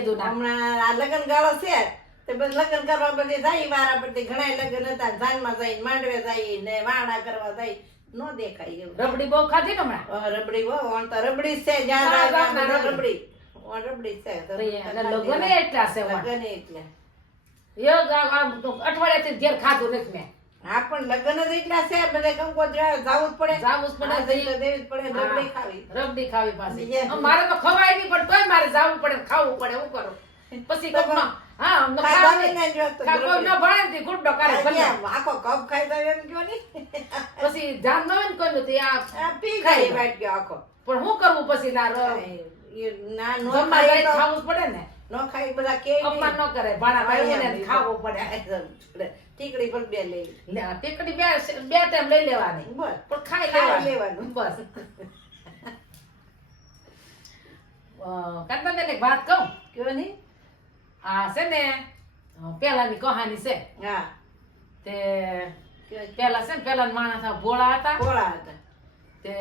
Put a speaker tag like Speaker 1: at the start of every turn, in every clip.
Speaker 1: ના
Speaker 2: હમણાં આ લગ્ન ગાળો છે તે પછી લગ્ન કરવા બધે જાય મારા બધી ઘણા લગ્ન હતા ધાનમાં જાય માંડવે જાય ને વાણા કરવા જાય નો દેખાય એવું.
Speaker 1: રબડી બહુ ખાધી ને હમણાં?
Speaker 2: રબડી બહુ ઓણ તો રબડી છે જ્યાં રબડી. ઓણ રબડી છે
Speaker 1: લગ્ન એટલા છે
Speaker 2: લગ્ન એટલે.
Speaker 1: યો આમ તો અઠવાડિયાથી ઘેર ખાધું નથી મેં.
Speaker 2: હા પણ લગ્ન જ એટલા છે બધે કંકો જાવું જ પડે.
Speaker 1: જાવું જ પડે.
Speaker 2: હા, તો ઈ તો દેવી જ પડે રબડી ખાવી.
Speaker 1: રબડી ખાવી પાછી. મારે તો ખવાય નહીં પણ તોય મારે જાવું પડે ખાવું પડે હું કરું? પછી કપમાં હા ખાવું. ન ભણે ને ગુડ્ડો કાઢે ભલે.
Speaker 2: આખો કપ ખાઈ જાય એમ કયો ની
Speaker 1: પછી જાન નો ને કોઈનું તે આ
Speaker 2: આ પી
Speaker 1: ખાઈ
Speaker 2: વાટક્યો આખો.
Speaker 1: પણ હું કરવું પછી ના
Speaker 2: ના
Speaker 1: ખાવું પડે ને.
Speaker 2: નો ખાય બધા કે
Speaker 1: અપમાન ન કરે. ભાણા ભાઈ ને ખાવો પડે.
Speaker 2: ટીકડી પર બે લઈ
Speaker 1: ટીકડી બે બે ટાઈમ લઈ લેવાની.
Speaker 2: બસ.
Speaker 1: પણ ખાઈ લેવાનું. બસ. કાંતાબેન એક વાત કહું?
Speaker 2: કયો નહીં
Speaker 1: આ છે ને પેલાની કહાની છે.
Speaker 2: હા.
Speaker 1: તે પેલા છે? ને પેલા માણસ ભોળા હતા.
Speaker 2: ભોળા હતા.
Speaker 1: તે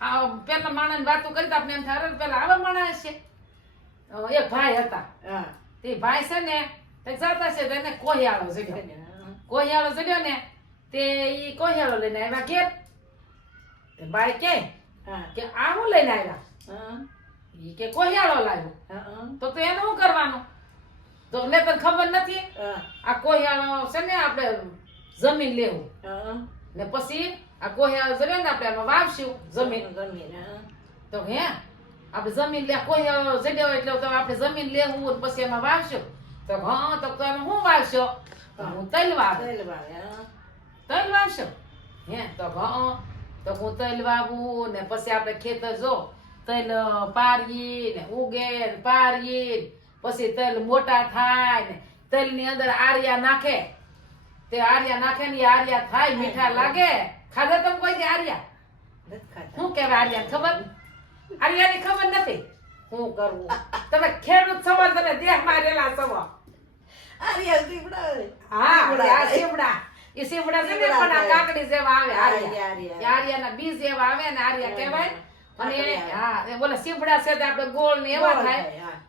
Speaker 1: આ પેલા માણસ વાતો કરતા આપણે એમ થાય પેલા આવા માણસ છે. એક ભાઈ હતા.
Speaker 2: હા.
Speaker 1: તે ભાઈ છે ને તે જતા છે તેને કોહિયાળો જગ્યો કોહિયાળો જગ્યો ને તે ઈ કોહિયાળો લઈને આવ્યા ઘેર. ભાઈ કે કે આ હું લઈને આવ્યા?
Speaker 2: હા.
Speaker 1: ઈ કે કોહિયાળો લાવ્યો.
Speaker 2: હા
Speaker 1: તો તો એને શું કરવાનું? તો એટલે તને ખબર નથી? આ કોહિયાળો છે ને આપણે જમીન લેવું.
Speaker 2: હા
Speaker 1: ને પછી આ કોહિયાળો જમીન ને આપણે એમાં વાવશું જમીન.
Speaker 2: જમીન
Speaker 1: તો હે આપણે જમીન લે કોહિયાળો જડ્યો એટલે તો આપણે જમીન લેવું ને પછી એમાં વાવશો. તો હા તો તમે એમાં શું વાવશો? તો હું તલ વાવ.
Speaker 2: તેલ
Speaker 1: વાવશો? હે તો હા. તો હું તલ વાવું ને પછી આપણે ખેતર જો તલ પારીએ ને ઉગે ને પારીએ પછી તલ મોટા થાય ને તલની અંદર આર્યા નાખે. તે આર્યા નાખે ને આરિયા થાય મીઠા લાગે. ખાધા તમે કોઈ આર્યા? શું કહેવાય આર્યા? ખબર? આર્યાની ખબર નથી. શું કરવું તમે ખેડૂત સવા તમે દેહ મારેલા
Speaker 2: છો. સીવડા.
Speaker 1: હા
Speaker 2: સીવડા.
Speaker 1: આ એ સીવડા. છે ને પણ આ કાકડી જેવા આવે
Speaker 2: આર્યા,
Speaker 1: આર્યા.
Speaker 2: આર્યા.
Speaker 1: આર્યાના બીજ એવા આવે ને આર્યા કહેવાય. અને. હા બોલે સીવડા છે આપણે ગોળ ને એવા થાય.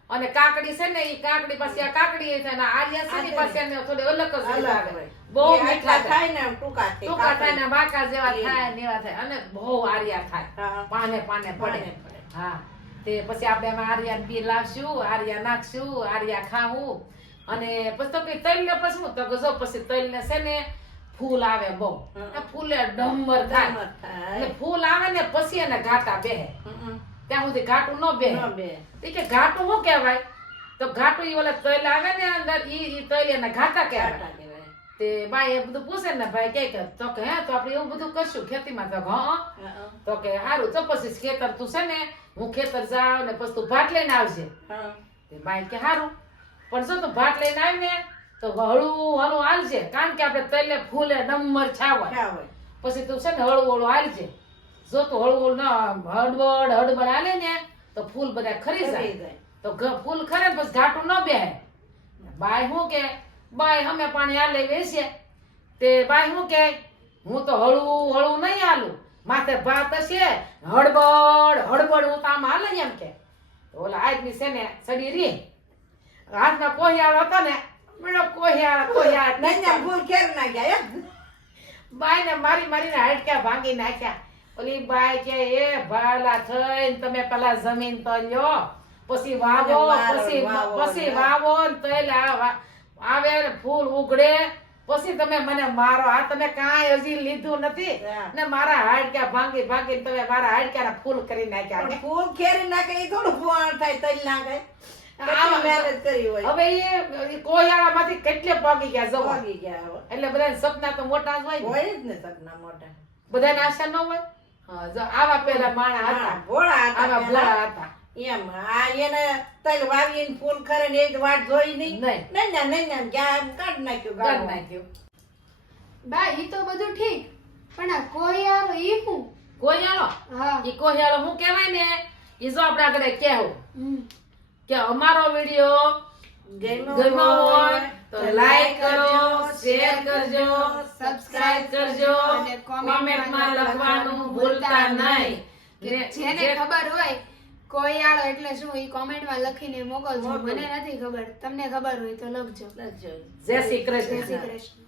Speaker 1: અને કાકડી છે ને એ કાકડી પાસે આ કાકડી છે ને આર્યા છે ને પાસે એને થોડી અલગ જ લાગે બહુ મીઠા થાય.
Speaker 2: ને ટૂંકા
Speaker 1: ટૂંકા થાય ને બાકા જેવા થાય ને એવા થાય. અને બહુ આર્યા થાય. પાને પાને પડે. હા. તે પછી આપણે એમાં આર્યા બી લાવશું આર્યા નાખશું આર્યા ખાવું. અને પછી તો કઈ તલ ને પછી હું તો ગજો જો પછી તલ ને છે ને ફૂલ આવે બહુ. ફૂલે ડમર થાય. એટલે ફૂલ આવે ને પછી એને ઘાટા બેહે. ત્યાં સુધી ઘાટું ન બેહે.
Speaker 2: બે.
Speaker 1: તે કે ઘાટું શું કહેવાય? તો ઘાટું એ ઓલા તલ આવે ને અંદર ઈ તલ એને ઘાટા કહેવાય. તે ભાઈ એ બધું પૂછે ને ભાઈ કે કે તો કે હે તો આપણે એવું બધું કરશું ખેતીમાં તો હા
Speaker 2: હા,
Speaker 1: તો કે સારું તો પછી ખેતર તું છે ને હું ખેતર જાઉં ને પછી તું ભાત લઈને આવજે.
Speaker 2: હા.
Speaker 1: તે ભાઈ કે સારું પણ જો તું ભાત લઈને આવી ને તો હળવું હળવું હાલજે કારણ કે આપણે તલે ફૂલે નંબર છાવા? પછી તું છે ને હળવું હળવું હાલજે. જો તું હળવું ના હળવડ હળવડ હાલે ને તો ફૂલ બધા ખરી જાય. તો ફૂલ ખરે પછી ઘાટું ન બેહે બાય શું કે બાય અમે પાણી હાલે વેચીએ તે બાય હું કે હું તો હળવું હળવું નહીં હાલું માથે ભાત હશે હળબડ હળબડ હું તો આમ હાલે એમ કે. તો ઓલા આદમી છે ને સડી રી. હાથના કોહિયાળ હતો ને મેળો કોહિયાળ કોહિયાળ.
Speaker 2: નહીં ને ભૂલ ખેર નાખ્યા, હે?
Speaker 1: બાઈ ને મારી મારીને હાડક્યા ભાંગી નાખ્યા. ઓલી બાઈ કે એ ભાલા થઈને તમે પેલા જમીન તો લ્યો. પછી વાવો પછી પછી વાવો. ને આ વા- આવે ને ફૂલ ઉગડે પછી તમે મને મારો. આ તમે કાંઈ હજી લીધું નથી. ને મારા હાડક્યા ભાંગી ભાંગી તમે મારા હાડક્યા ફૂલ કરી નાખ્યા
Speaker 2: ફૂલ ખેરી નાખે એ થોડું ફુવાણ થાય તલ નાખે.
Speaker 1: આમાં
Speaker 2: કેટલી મહેનત કરી હોય.
Speaker 1: હવે એ કોયાળામાંથી કેટલે ભાગી ગયા
Speaker 2: ભાગી ગયા
Speaker 1: એટલે બધા સપના તો મોટા હોય
Speaker 2: જ ને સપના મોટા.
Speaker 1: બધાને આશા ન હોય? આવા પેલા માણા હતા. આવા ભોળા હતા.
Speaker 2: એમ આ એને તલ વાવીને ફૂલ કરે ને એ જ વાટ જોઈ નહીં.
Speaker 1: નહીં.
Speaker 2: નૈના નૈના ક્યાં આમ કાઢ નાખ્યું કાઢ.
Speaker 1: નાખ્યું.
Speaker 3: બા ઈ તો બધું ઠીક પણ આ કોહિયારો ઈ હું
Speaker 1: કોહિયારો?
Speaker 3: હા.
Speaker 1: ઈ કોહિયારો હું કહેવાય ને? ઈ જો આપણે આગળ કહેવું કે અમારો વીડિયો
Speaker 2: ગમ્યો
Speaker 1: હોય તો લાઈક કરો શેર કરજો સબસ્ક્રાઇબ કરજો
Speaker 3: અને
Speaker 1: કોમેન્ટમાં લખવાનું ભૂલતા નહીં. ને
Speaker 3: જેને ખબર હોય કોઈયાળો એટલે શું એ કોમેન્ટમાં લખીને મોકલજો. મને નથી ખબર. તમને ખબર હોય તો લખજો.
Speaker 2: લખજો.
Speaker 1: જય શ્રી
Speaker 3: જય શ્રી
Speaker 1: કૃષ્ણ
Speaker 3: કૃષ્ણ.